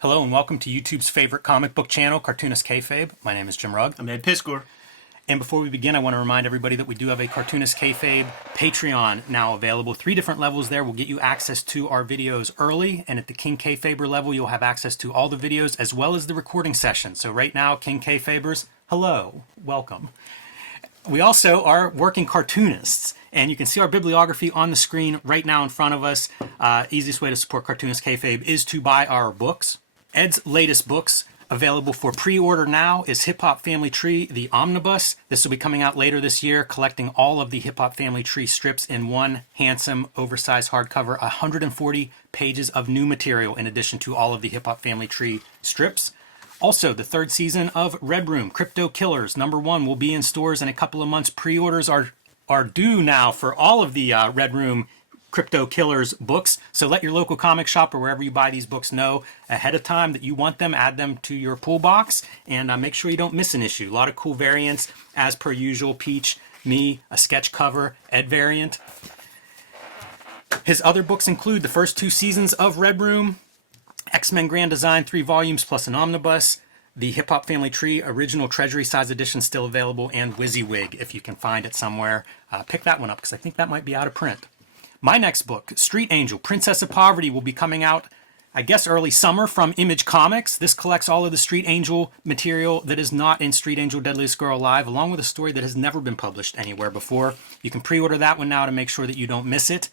Hello and welcome to YouTube's favorite comic book channel, Cartoonist Kayfabe. My name is Jim Rugg. I'm Ed Piscor. And before we begin, I want to remind everybody that we do have a Cartoonist Kayfabe Patreon now available. 3 different levels there will get you access to our videos early. And at the King Kayfaber level, you'll have access to all the videos as well as the recording session. So right now, King Kayfabers, hello, welcome. We also are working cartoonists. And you can see our bibliography on the screen right now in front of us. Easiest way to support Cartoonist Kayfabe is to buy our books. Ed's latest books available for pre-order now is Hip Hop Family Tree, the Omnibus. This will be coming out later this year, collecting all of the Hip Hop Family Tree strips in one handsome, oversized hardcover, 140 pages of new material in addition to all of the Hip Hop Family Tree strips. Also, the 3rd season of Red Room, Crypto Killers, #1, will be in stores in a couple of months. Pre-orders are due now for all of the Red Room Crypto Killers books. So let your local comic shop or wherever you buy these books know ahead of time that you want them. Add them to your pull box and make sure you don't miss an issue. A lot of cool variants as per usual. Peach, me, a sketch cover, Ed variant. His other books include the first 2 seasons of Red Room, X-Men Grand Design 3 volumes plus an omnibus, the Hip Hop Family Tree original Treasury size edition still available, and WYSIWYG if you can find it somewhere. Pick that one up because I think that might be out of print. My next book, Street Angel, Princess of Poverty, will be coming out, I guess, early summer from Image Comics. This collects all of the Street Angel material that is not in Street Angel Deadliest Girl Alive, along with a story that has never been published anywhere before. You can pre-order that one now to make sure that you don't miss it.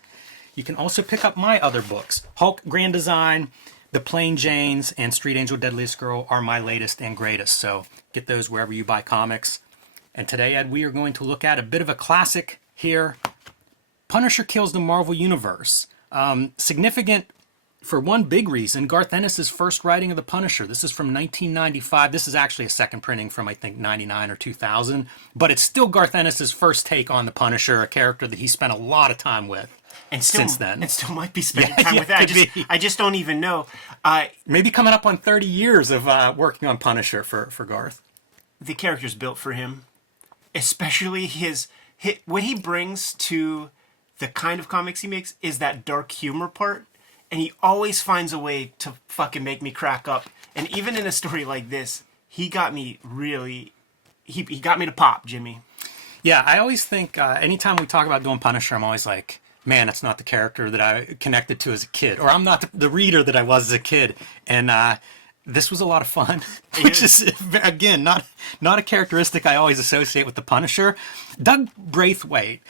You can also pick up my other books. Hulk Grand Design, The Plain Janes, and Street Angel Deadliest Girl are my latest and greatest, so get those wherever you buy comics. And today, Ed, we are going to look at a bit of a classic here, Punisher Kills the Marvel Universe. Significant for one big reason, Garth Ennis' first writing of the Punisher. This is from 1995. This is actually a second printing from, I think, 99 or 2000. But it's still Garth Ennis' first take on the Punisher, a character that he spent a lot of time with since then. And still might be spending time with that. I just don't even know. Maybe coming up on 30 years of working on Punisher for Garth. The character's built for him. Especially what he brings to the kind of comics he makes is that dark humor part, and he always finds a way to fucking make me crack up. And even in a story like this, he got me really, he got me to pop, Jimmy. Yeah, I always think anytime we talk about doing Punisher, I'm always like, man, it's not the character that I connected to as a kid, or I'm not the reader that I was as a kid. And this was a lot of fun, which is, again, not a characteristic I always associate with the Punisher. Doug Braithwaite.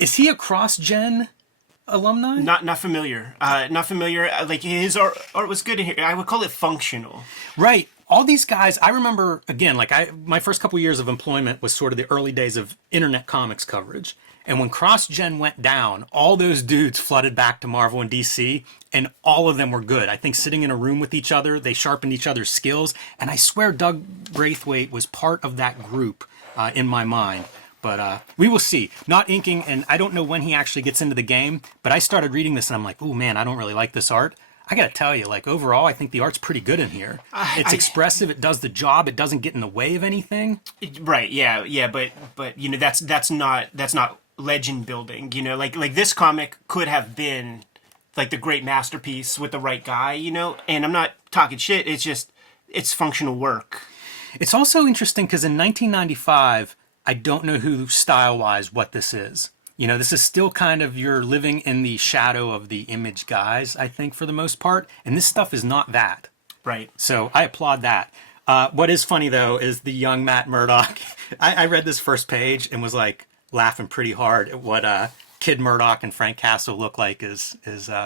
Is he a cross-gen alumni? Not familiar. Not familiar. Like, his art was good in here. I would call it functional. Right. All these guys, I remember, again, my first couple years of employment was sort of the early days of internet comics coverage. And when cross-gen went down, all those dudes flooded back to Marvel and DC, and all of them were good. I think sitting in a room with each other, they sharpened each other's skills. And I swear Doug Braithwaite was part of that group in my mind. But we will see. Not inking, and I don't know when he actually gets into the game, but I started reading this and I'm like, oh man, I don't really like this art. I gotta tell you, like, overall, I think the art's pretty good in here. It's expressive, it does the job, it doesn't get in the way of anything. Right, yeah, but you know, that's not legend building, you know, like this comic could have been like the great masterpiece with the right guy, you know, and I'm not talking shit, it's functional work. It's also interesting because in 1995, I don't know who style-wise what this is. You know, this is still kind of, you're living in the shadow of the Image guys, I think, for the most part. And this stuff is not that. Right. So I applaud that. What is funny, though, is the young Matt Murdock. I read this first page and was, like, laughing pretty hard at what Kid Murdock and Frank Castle look like as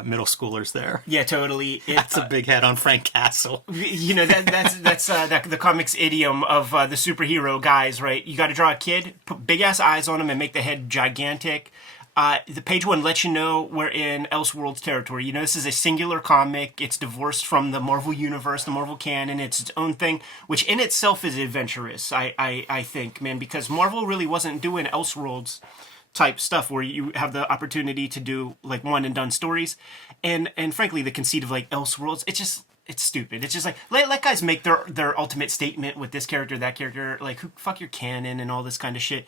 middle schoolers there. Yeah, totally. That's a big head on Frank Castle. You know, that's the comics idiom of the superhero guys, right? You got to draw a kid, put big ass eyes on him, and make the head gigantic. The page 1 lets you know we're in Elseworld's territory. You know, this is a singular comic. It's divorced from the Marvel universe, the Marvel canon. It's its own thing, which in itself is adventurous, I think, man, because Marvel really wasn't doing Elseworlds type stuff where you have the opportunity to do like one and done stories, and frankly the conceit of like Elseworlds, it's stupid. It's just like let guys make their ultimate statement with this character, that character, like fuck your canon and all this kind of shit.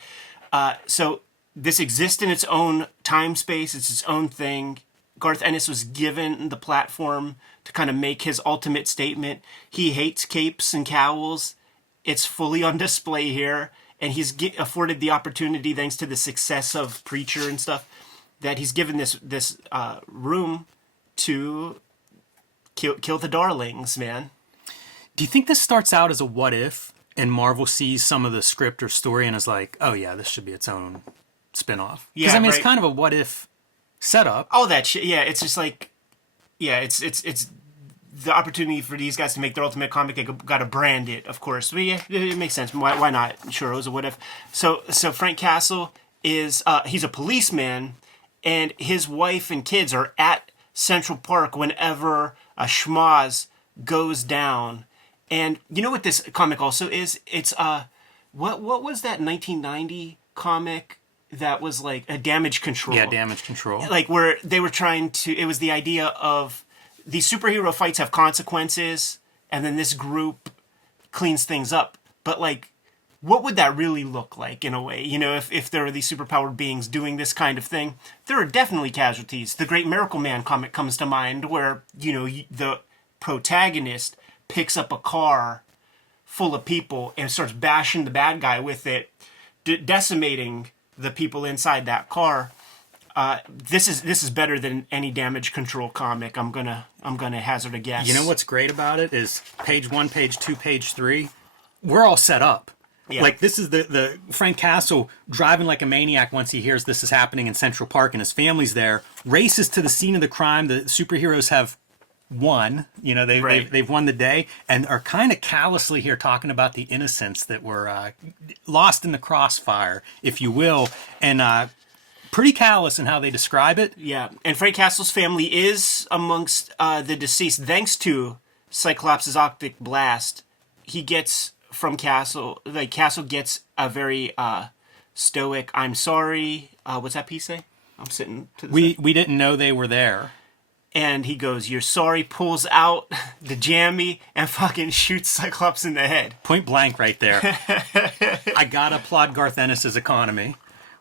So this exists in its own time space, it's its own thing. Garth Ennis was given the platform to kind of make his ultimate statement. He hates capes and cowls. It's fully on display here, and he's afforded the opportunity, thanks to the success of Preacher and stuff, that he's given this room to kill the darlings, man. Do you think this starts out as a what if, and Marvel sees some of the script or story and is like, oh yeah, this should be its own spinoff? Because I mean, it's kind of a what if setup. All that shit. Yeah, it's just like, yeah, it's the opportunity for these guys to make their ultimate comic. They got to brand it, of course. But yeah, it makes sense. Why not? Sure, it was a what if. So Frank Castle is he's a policeman, and his wife and kids are at Central Park whenever a schmoz goes down. And you know what this comic also is? It's what was that 1990 comic that was like a Damage Control? Yeah, Damage Control. Like where they were trying to. It was the idea of these superhero fights have consequences, and then this group cleans things up. But like, what would that really look like in a way? You know, if there are these superpowered beings doing this kind of thing, there are definitely casualties. The Great Miracle Man comic comes to mind, where you know the protagonist picks up a car full of people and starts bashing the bad guy with it, decimating the people inside that car. This is better than any Damage Control comic. I'm gonna hazard a guess. You know what's great about it is page 1, page 2, page 3. We're all set up. Yeah. Like this is the Frank Castle driving like a maniac once he hears this is happening in Central Park and his family's there. Races to the scene of the crime. The superheroes have won. You know, they've won the day, and are kind of callously here talking about the innocents that were lost in the crossfire, if you will, and pretty callous in how they describe it. Yeah, and Frank Castle's family is amongst the deceased, thanks to Cyclops' optic blast. He gets from Castle, like Castle gets a very stoic, "I'm sorry." What's that piece say? I'm sitting to the side. We didn't know they were there. And he goes, "You're sorry," pulls out the jammy and fucking shoots Cyclops in the head. Point blank right there. I gotta applaud Garth Ennis' economy.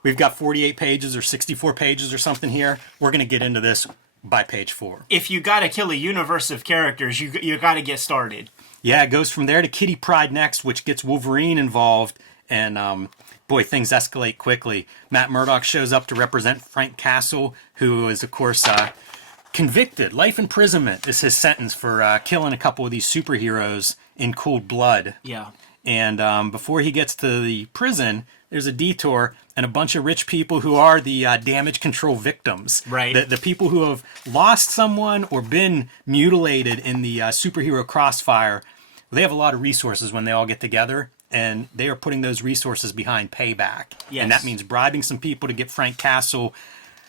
We've got 48 pages or 64 pages or something here. We're going to get into this by page 4. If you got to kill a universe of characters, you got to get started. Yeah, it goes from there to Kitty Pryde next, which gets Wolverine involved. And boy, things escalate quickly. Matt Murdock shows up to represent Frank Castle, who is, of course, convicted. Life imprisonment is his sentence for killing a couple of these superheroes in cold blood. Yeah. And before he gets to the prison, there's a detour, and a bunch of rich people who are the Damage Control victims. Right. The people who have lost someone or been mutilated in the superhero crossfire, they have a lot of resources when they all get together, and they are putting those resources behind payback. Yes. And that means bribing some people to get Frank Castle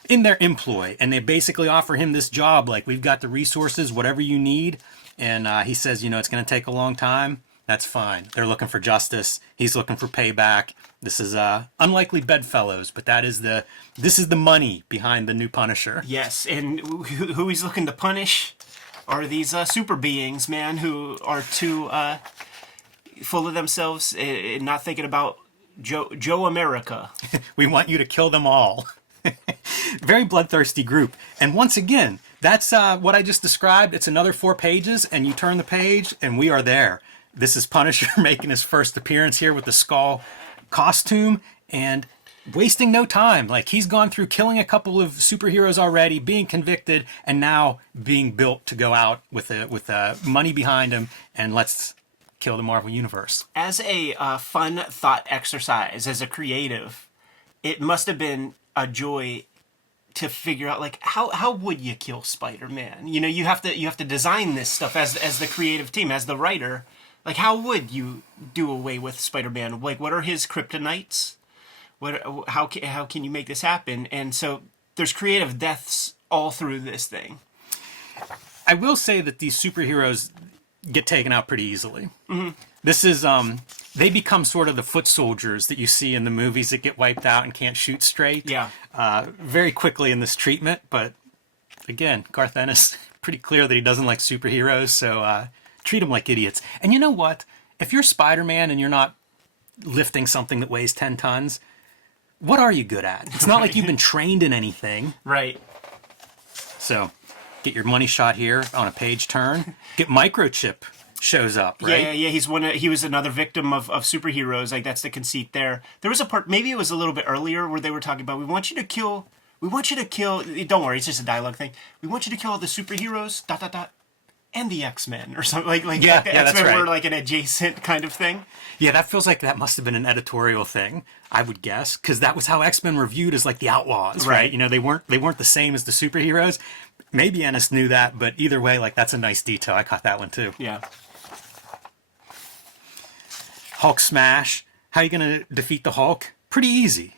in their employ. And they basically offer him this job, like, we've got the resources, whatever you need. And he says, you know, it's going to take a long time. That's fine. They're looking for justice. He's looking for payback. This is unlikely bedfellows, but this is the money behind the new Punisher. Yes, and who he's looking to punish are these super beings, man, who are too full of themselves and not thinking about Joe America. We want you to kill them all. Very bloodthirsty group. And once again, that's what I just described. It's another 4 pages, and you turn the page, and we are there. This is Punisher making his first appearance here with the skull costume and wasting no time. Like, he's gone through killing a couple of superheroes already, being convicted, and now being built to go out with money behind him, and let's kill the Marvel Universe. As a fun thought exercise, as a creative, it must have been a joy to figure out, like, how would you kill Spider-Man? You know, you have to design this stuff as the creative team, as the writer. Like, how would you do away with Spider-Man? Like, what are his kryptonites? How can you make this happen? And so there's creative deaths all through this thing. I will say that these superheroes get taken out pretty easily. Mm-hmm. This is they become sort of the foot soldiers that you see in the movies that get wiped out and can't shoot straight. Yeah. Very quickly in this treatment, but again, Garth Ennis, pretty clear that he doesn't like superheroes, so treat them like idiots. And you know what? If you're Spider-Man and you're not lifting something that weighs 10 tons, what are you good at? It's not like you've been trained in anything. Right. So get your money shot here on a page turn. Get Microchip shows up, right? Yeah. He was another victim of superheroes. Like, that's the conceit there. There was a part, maybe it was a little bit earlier, where they were talking about, we want you to kill. Don't worry, it's just a dialogue thing. We want you to kill all the superheroes. ... And the X-Men or something like Yeah, the that's X-Men right. were like an adjacent kind of thing. Yeah, that feels like that must have been an editorial thing, I would guess, because that was how X-Men were viewed, as like the outlaws, right? You know, they weren't the same as the superheroes. Maybe Ennis knew that, but either way, like, that's a nice detail. I caught that one too. Yeah. Hulk smash. How are you going to defeat the Hulk? Pretty easy.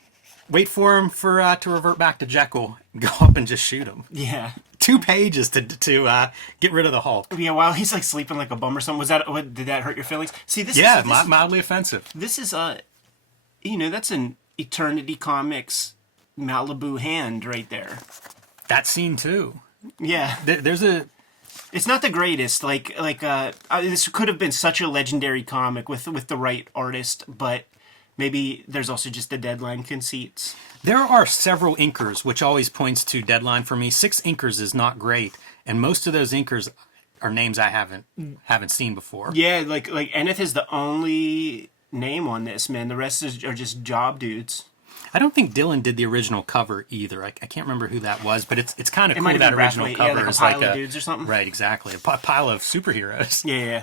Wait for him to revert back to Jekyll. Go up and just shoot him. Yeah. 2 pages to get rid of the Hulk. Yeah, while he's like sleeping like a bum or something. Did that hurt your feelings? See, this Yeah, is mildly offensive. this is that's an Eternity Comics Malibu hand right there. That scene too. Yeah. There's a It's not the greatest. This could have been such a legendary comic with the right artist, but maybe there's also just the deadline conceits. There are several inkers, which always points to deadline for me. 6 inkers is not great, and most of those inkers are names I haven't seen before. Yeah, like Ennis is the only name on this, man. The rest are just job dudes. I don't think Dylan did the original cover either. I can't remember who that was, but it's kind of cool might have that been original Brathwaite. cover Yeah, like a is pile like of dudes or something. Right, exactly. A pile of superheroes. Yeah.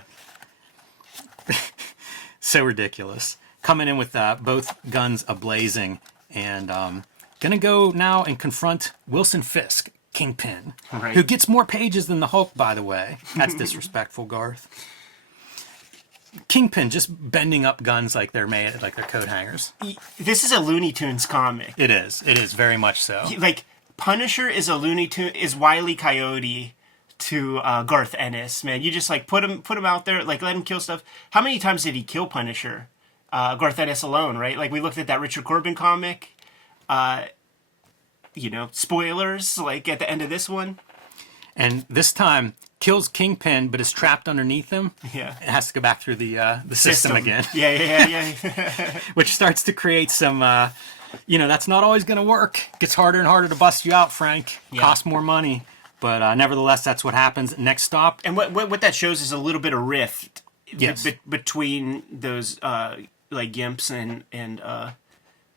So ridiculous. Coming in with both guns ablazing, and gonna go now and confront Wilson Fisk, Kingpin, Right. who gets more pages than the Hulk, by the way. That's disrespectful, Garth. Kingpin just bending up guns like they're made, like they're coat hangers. This is a Looney Tunes comic. It is very much so. Like, Punisher is a Looney Tune, is Wile E. Coyote to Garth Ennis, man. You just like put him out there, like let him kill stuff. How many times did he kill Punisher? Garth Ennis alone, right? Like, we looked at that Richard Corbin comic. Spoilers, like at the end of this one. And this time kills Kingpin, but is trapped underneath him. Yeah. It has to go back through the system again. Yeah. Which starts to create some, that's not always going to work. Gets harder and harder to bust you out, Frank. Yeah. Costs more money. But nevertheless, that's what happens. Next stop. And what that shows is a little bit of rift Yes. between those like Gimps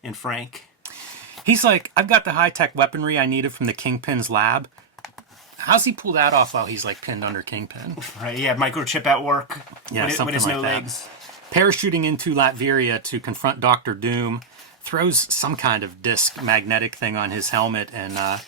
and Frank. He's like, I've got the high-tech weaponry I needed from the Kingpin's lab. How's he pull that off while he's like pinned under Kingpin? Right, yeah, microchip at work. Yeah, with something his like no that. legs. Parachuting into Latveria to confront Doctor Doom, throws some kind of disc magnetic thing on his helmet, and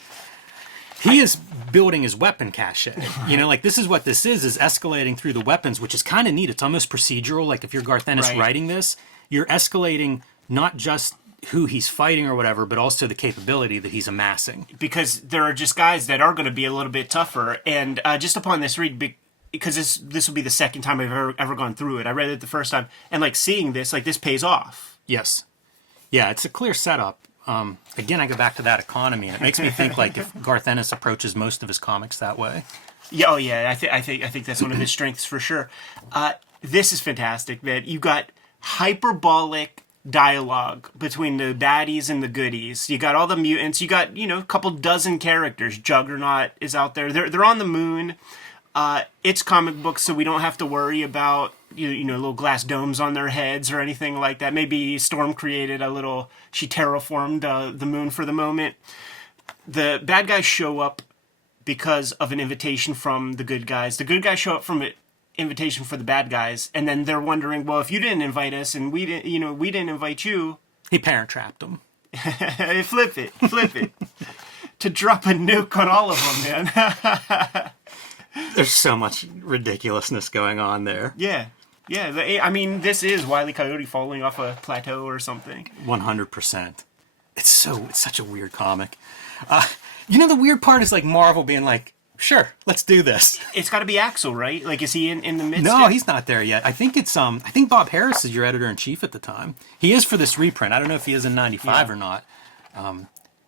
he is building his weapon cache. Like, this is what this is escalating through the weapons, which is kind of neat. It's almost procedural. Like, if you're Garth Ennis Right. writing this, you're escalating not just who he's fighting or whatever, but also the capability that he's amassing. Because there are just guys that are going to be a little bit tougher. And just upon this read, because this will be the second time I've ever gone through it. I read it the first time, and like seeing this, like this pays off. Yes. Yeah, it's a clear setup. Again, I go back to that economy, and it makes me think like if Garth Ennis approaches most of his comics that way. Yeah, oh yeah, I think that's one of his strengths for sure. This is fantastic, man. You got hyperbolic dialogue between the baddies and the goodies. You got all the mutants. You got a couple dozen characters. Juggernaut is out there. They're on the moon. It's comic books, so we don't have to worry about little glass domes on their heads or anything like that. Maybe Storm created she terraformed the moon for the moment. The bad guys show up because of an invitation from the good guys. The good guys show up from an invitation for the bad guys, and then they're wondering, well, if you didn't invite us and we didn't invite you. He parent trapped them. flip it. To drop a nuke on all of them, man. There's so much ridiculousness going on there. Yeah. I mean, this is Wile E. Coyote falling off a plateau or something. 100%. It's such a weird comic. The weird part is like Marvel being like, sure, let's do this. It's got to be Axel, right? Like, is he in the midst? No, he's not there yet. I think it's I think Bob Harris is your editor-in-chief at the time. He is for this reprint. I don't know if he is in 95 or not.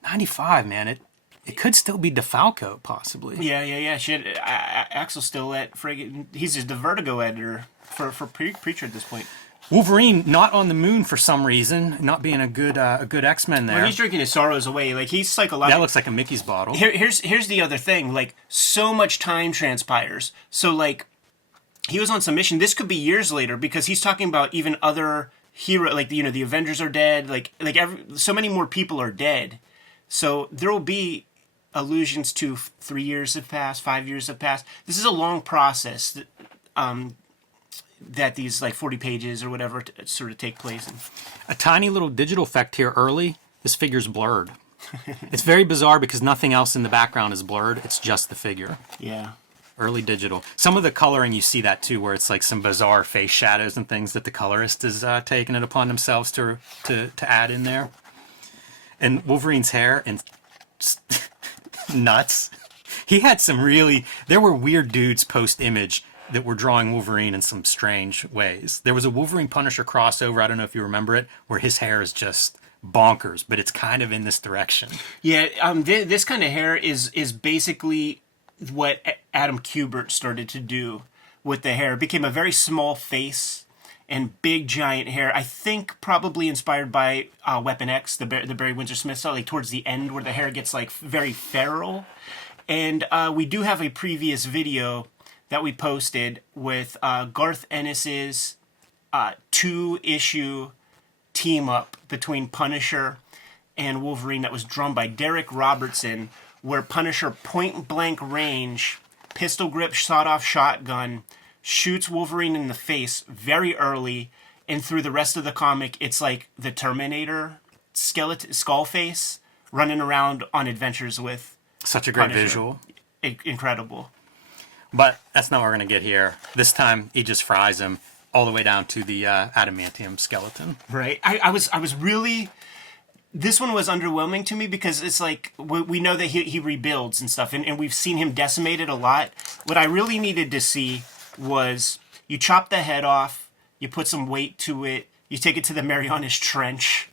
95, man, it could still be DeFalco, possibly. Yeah. Shit, Axel's still at friggin'. He's just the Vertigo editor for Preacher at this point. Wolverine not on the moon for some reason, not being a good X-Men there. When he's drinking his sorrows away, like he's That psychological. looks like a Mickey's bottle. Here's the other thing. Like so much time transpires. So like he was on some mission. This could be years later because he's talking about even other hero. Like the Avengers are dead. So many more people are dead. So there will be allusions to 3 years have passed, 5 years have passed. This is a long process. That these like 40 pages or whatever sort of take place in. A tiny little digital effect here early. This figure's blurred. It's very bizarre because nothing else in the background is blurred. It's just the figure. Yeah. Early digital. Some of the coloring, you see that too, where it's like some bizarre face shadows and things that the colorist is taking it upon themselves to add in there. And Wolverine's hair and nuts. He had some really... There were weird dudes post-image that were drawing Wolverine in some strange ways. There was a Wolverine Punisher crossover, I don't know if you remember it, where his hair is just bonkers, but it's kind of in this direction. Yeah, this kind of hair is basically what Adam Kubert started to do with the hair. It became a very small face and big giant hair. I think probably inspired by Weapon X, the Barry Windsor Smith style, like towards the end where the hair gets like very feral. And we do have a previous video that we posted with Garth Ennis's 2-issue team up between Punisher and Wolverine that was drawn by Derek Robertson, where Punisher point blank range, pistol grip, sawed-off shotgun, shoots Wolverine in the face very early, and through the rest of the comic, it's like the Terminator skull face running around on adventures with Such a great Punisher. visual. Incredible. But that's not what we're going to get here. This time, he just fries him all the way down to the adamantium skeleton. Right. I was really... This one was underwhelming to me because it's like, we know that he rebuilds and stuff, and we've seen him decimated a lot. What I really needed to see was you chop the head off, you put some weight to it, you take it to the Marianas Trench,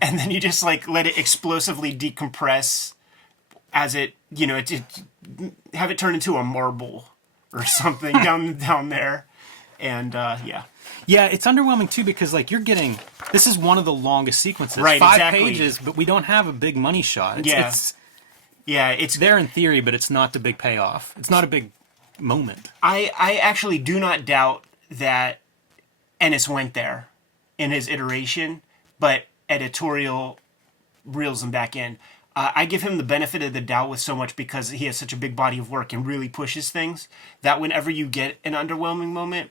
and then you just like let it explosively decompress as it, have it turn into a marble or something down there. And yeah. Yeah, it's underwhelming too because like you're getting... This is one of the longest sequences. Right, 5 exactly. pages, but we don't have a big money shot. It's It's there in theory, but it's not the big payoff. It's not a big moment. I actually do not doubt that Ennis went there in his iteration, but editorial reels him back in. I give him the benefit of the doubt with so much because he has such a big body of work and really pushes things that whenever you get an underwhelming moment,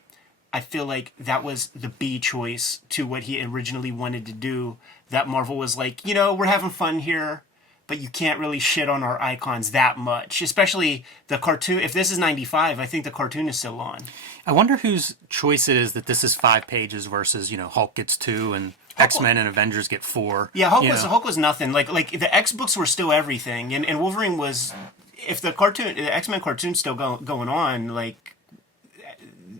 I feel like that was the B choice to what he originally wanted to do. That Marvel was like, we're having fun here, but you can't really shit on our icons that much. Especially the cartoon. If this is 95, I think the cartoon is still on. I wonder whose choice it is that this is 5 pages versus, Hulk gets 2 and X-Men and Avengers get 4. Yeah, Hulk was nothing. Like the X books were still everything, and Wolverine was. If the X-Men cartoon's still going on, like.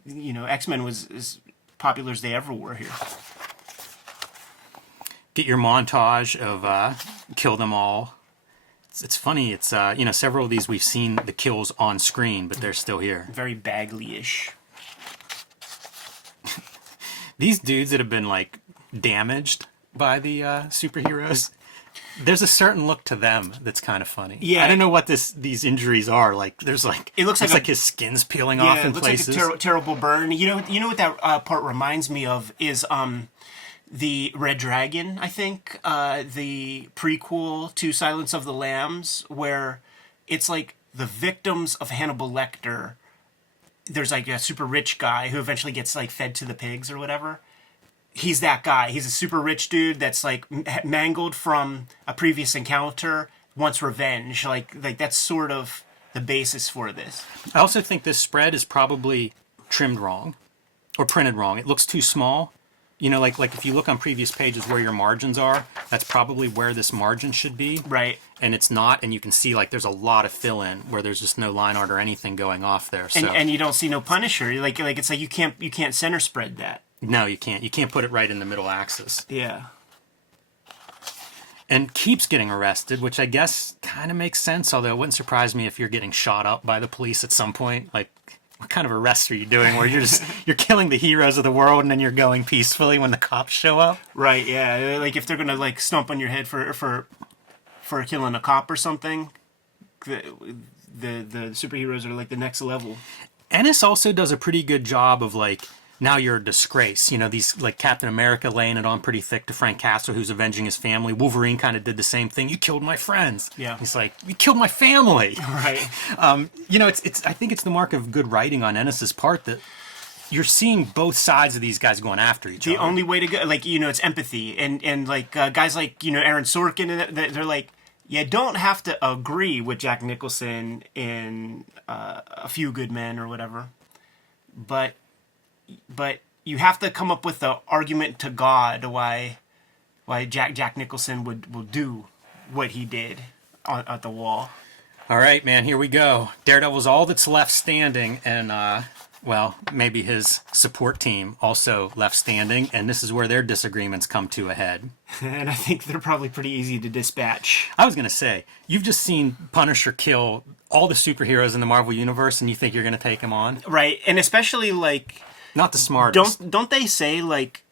X-Men was as popular as they ever were here. Get your montage of kill them all. It's funny. It's several of these we've seen the kills on screen, but they're still here. Very Bagley-ish. These dudes that have been like damaged by the superheroes. There's a certain look to them that's kind of funny. Yeah, I don't know what these injuries are. Like, there's like it looks like his skin's peeling off in places. Like a terrible burn. You know what that part reminds me of is the Red Dragon. I think the prequel to Silence of the Lambs, where it's like the victims of Hannibal Lecter. There's like a super rich guy who eventually gets like fed to the pigs or whatever. He's that guy. He's a super rich dude that's like mangled from a previous encounter, wants revenge. Like that's sort of the basis for this. I also think this spread is probably trimmed wrong or printed wrong. It looks too small. Like if you look on previous pages where your margins are, that's probably where this margin should be. Right. And it's not, and you can see like there's a lot of fill-in where there's just no line art or anything going off there. So. And you don't see no Punisher. Like it's like you can't center spread that. No, you can't. You can't put it right in the middle axis. Yeah. And keeps getting arrested, which I guess kind of makes sense, although it wouldn't surprise me if you're getting shot up by the police at some point. Like, what kind of arrest are you doing where you're killing the heroes of the world and then you're going peacefully when the cops show up? Right, yeah. Like if they're gonna like stomp on your head for killing a cop or something, the superheroes are like the next level. Ennis also does a pretty good job of like, now you're a disgrace. You know, these like Captain America laying it on pretty thick to Frank Castle, who's avenging his family. Wolverine kind of did the same thing. You killed my friends. Yeah. He's like, you killed my family. Right. You know, it's I think it's the mark of good writing on Ennis's part that you're seeing both sides of these guys going after each other. The only way to go, like, you know, it's empathy. And like guys like, you know, Aaron Sorkin, and they're like, you don't have to agree with Jack Nicholson in A Few Good Men or whatever. But you have to come up with the argument to God why Jack Nicholson will do what he did at the wall. All right, man, here we go. Daredevil's all that's left standing, and well, maybe his support team also left standing, and this is where their disagreements come to a head. And I think they're probably pretty easy to dispatch. I was going to say, you've just seen Punisher kill all the superheroes in the Marvel Universe, and you think you're going to take him on? Right, and especially, like... Not the smartest. Don't they say, like,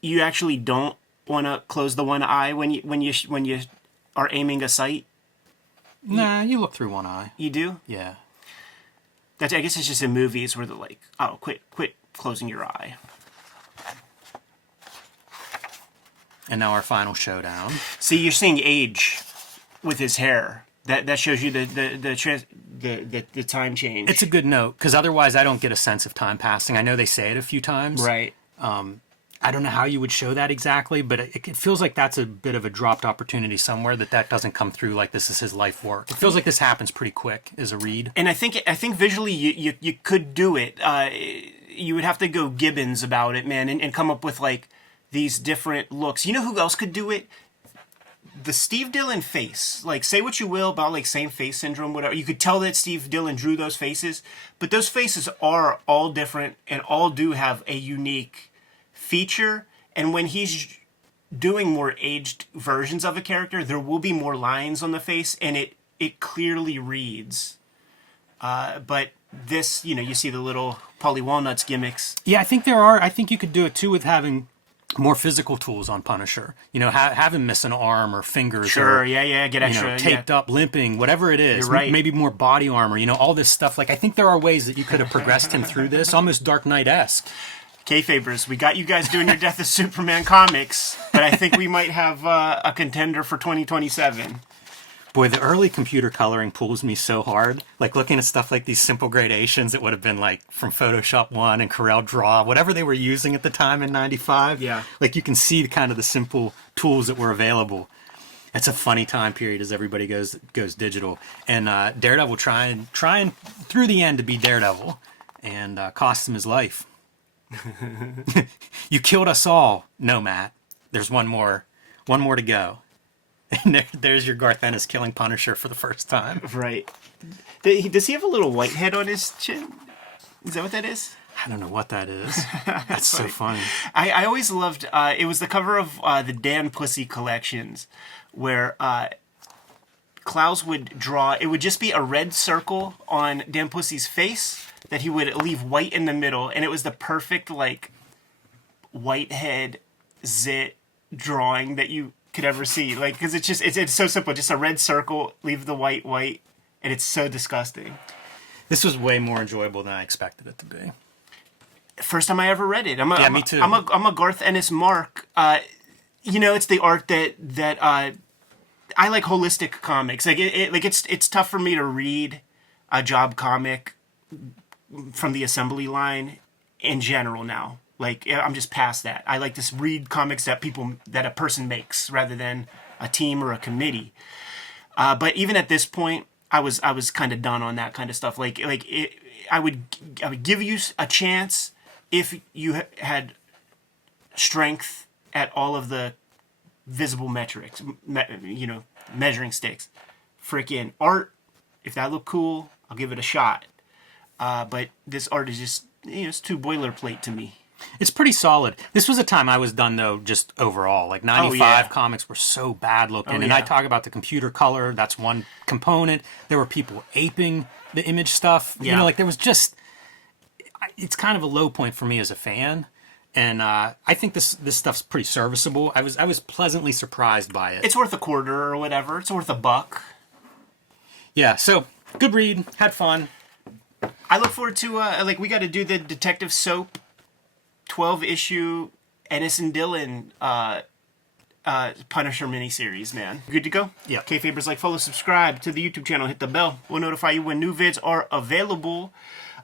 you actually don't want to close the one eye when you are aiming a sight? Nah, you look through one eye. You do? Yeah. I guess it's just in movies where they're like, oh, quit closing your eye. And now our final showdown. See, you're seeing age with his hair. That shows you the time change. It's a good note, because otherwise I don't get a sense of time passing. I know they say it a few times. Right. I don't know how you would show that exactly, but it feels like that's a bit of a dropped opportunity somewhere, that doesn't come through like this is his life work. It feels like this happens pretty quick as a read. And I think visually you could do it. You would have to go Gibbons about it, man, and come up with like these different looks. You know who else could do it? The Steve Dillon face. Like, say what you will about like same face syndrome, whatever. You could tell that Steve Dillon drew those faces, but those faces are all different and all do have a unique feature. And when he's doing more aged versions of a character, there will be more lines on the face, and it clearly reads. But this, you know, you see the little Polly Walnuts gimmicks. Yeah, I think there are. I think you could do it too with having more physical tools on Punisher. You know, have him miss an arm or fingers. Sure, or, yeah, get extra. You know, taped up, limping, whatever it is. You're right. Maybe more body armor, you know, all this stuff. Like, I think there are ways that you could have progressed him through this, almost Dark Knight-esque. Kayfabers, we got you guys doing your Death of Superman comics, but I think we might have a contender for 2027. Boy, the early computer coloring pulls me so hard. Like, looking at stuff like these simple gradations, it would have been like from Photoshop 1 and Corel Draw, whatever they were using at the time in 95. Yeah. Like, you can see kind of the simple tools that were available. It's a funny time period as everybody goes digital. And Daredevil trying through the end to be Daredevil, and costs him his life. You killed us all. No, Matt. There's one more to go. And there's your Garth Ennis killing Punisher for the first time. Right. Does he have a little white head on his chin? Is that what that is? I don't know what that is. That's so funny. I always loved, it was the cover of the Dan Pussy collections, where Klaus would draw, it would just be a red circle on Dan Pussy's face that he would leave white in the middle, and it was the perfect, like, whitehead zit drawing that you could ever see, like, because it's so simple, just a red circle, leave the white, and it's so disgusting. This was way more enjoyable than I expected it to be. First time I ever read it. Me too. I'm a Garth Ennis mark. You know, it's the art that I like holistic comics. Like it's tough for me to read a job comic from the assembly line in general now. Like, I'm just past that. I like to read comics that a person makes rather than a team or a committee. But even at this point, I was kind of done on that kind of stuff. I would give you a chance if you had strength at all of the visible metrics, measuring sticks. Freaking art, if that looked cool, I'll give it a shot. But this art is just, it's too boilerplate to me. It's pretty solid. This was a time I was done, though, just overall. Like, 95 comics were so bad looking. And I talk about the computer color. That's one component. There were people aping the image stuff. Yeah. You know, like, there was just... it's kind of a low point for me as a fan. And I think this stuff's pretty serviceable. I was pleasantly surprised by it. It's worth a quarter or whatever. It's worth $1. Yeah, so good read, had fun. I look forward to we got to do the Detective Soap 12-issue Ennis and Dylan Punisher miniseries, man. Good to go? Yeah. Kayfabers, like, follow, subscribe to the YouTube channel, hit the bell. We'll notify you when new vids are available.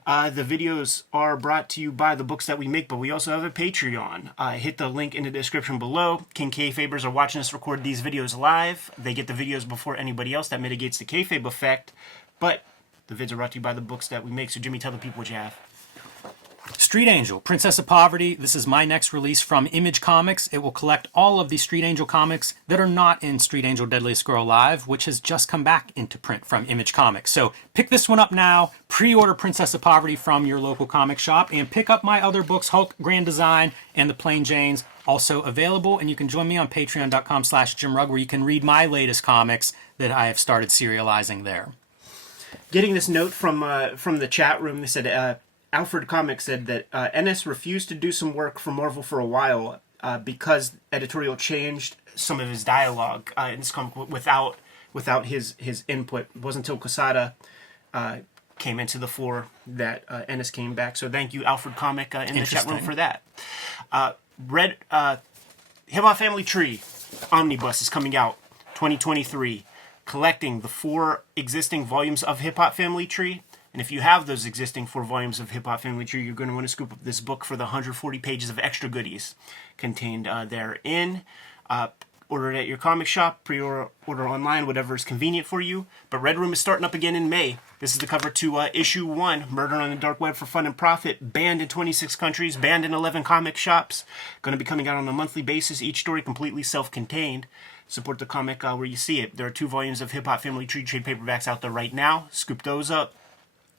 The videos are brought to you by the books that we make, but we also have a Patreon. Hit the link in the description below. King Kayfabers are watching us record these videos live. They get the videos before anybody else. That mitigates the kayfabe effect. But the vids are brought to you by the books that we make. So, Jimmy, tell the people what you have. Street Angel, Princess of Poverty. This is my next release from Image Comics. It will collect all of the Street Angel comics that are not in Street Angel Deadliest Girl Live, which has just come back into print from Image Comics. So pick this one up now, pre-order Princess of Poverty from your local comic shop, and pick up my other books, Hulk, Grand Design, and The Plain Janes, also available. And you can join me on patreon.com/JimRugg, where you can read my latest comics that I have started serializing there. Getting this note from the chat room, they said... Alfred Comics said that Ennis refused to do some work for Marvel for a while because editorial changed some of his dialogue in this comic without his input. It wasn't until Quesada came into the fore that Ennis came back. So thank you, Alfred Comic, in the chat room for that. Hip Hop Family Tree Omnibus is coming out 2023, collecting the 4 existing volumes of Hip Hop Family Tree. And if you have those existing 4 volumes of Hip Hop Family Tree, you're going to want to scoop up this book for the 140 pages of extra goodies contained therein. Order it at your comic shop, pre-order online, whatever is convenient for you. But Red Room is starting up again in May. This is the cover to issue 1, Murder on the Dark Web for Fun and Profit, banned in 26 countries, banned in 11 comic shops. Going to be coming out on a monthly basis, each story completely self-contained. Support the comic where you see it. There are 2 volumes of Hip Hop Family Tree trade paperbacks out there right now. Scoop those up.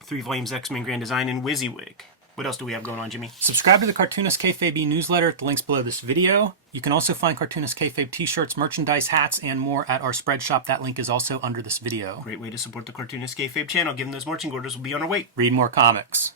3 volumes X-Men Grand Design and WYSIWYG. What else do we have going on, Jimmy? Subscribe to the Cartoonist Kayfabe newsletter at the links below this video. You can also find Cartoonist Kayfabe t-shirts, merchandise, hats, and more at our spread shop. That link is also under this video. Great way to support the Cartoonist Kayfabe channel. Given those marching orders, we'll be on our way. Read more comics.